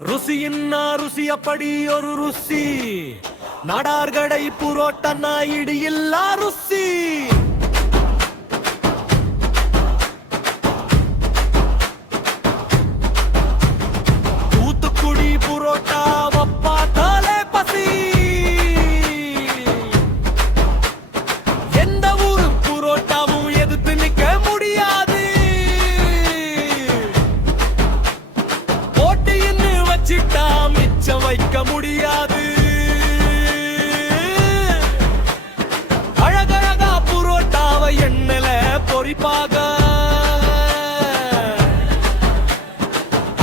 ருசியின்னா ருசி அப்படி ஒரு ருசி, நாடார்கடை புரோட்டன்னா இடி இல்லா ருசி. தூத்துக்குடி புரோட்டா வப்பாத்தாலே பசி, எந்த ஊரு புரோட்டாவும் எதிர்த்து நிக்க முடியாது. போட்டின்னு வச்சிட்டா மிச்சம் வைக்க முடியாது. அழகழகா புரோட்டாவை எண்ணெயில பொறிப்பாக,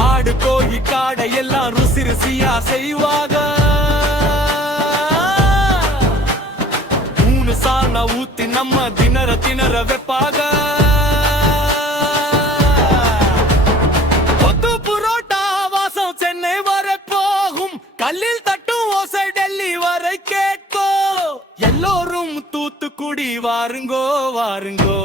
ஆடு கோழி காடை எல்லாம் ருசி ருசியா செய்வாங்க. 3 சால்னா ஊத்தி நம்ம திணற வைப்பாக. கொத்து புரோட்டா வாசம் சென்னை வரை போகும், கல்லில் தட்டும் ஓசை டெல்லி வரை கேட்கும். எல்லோரும் தூத்துக்குடி வாருங்கோ வாருங்கோ.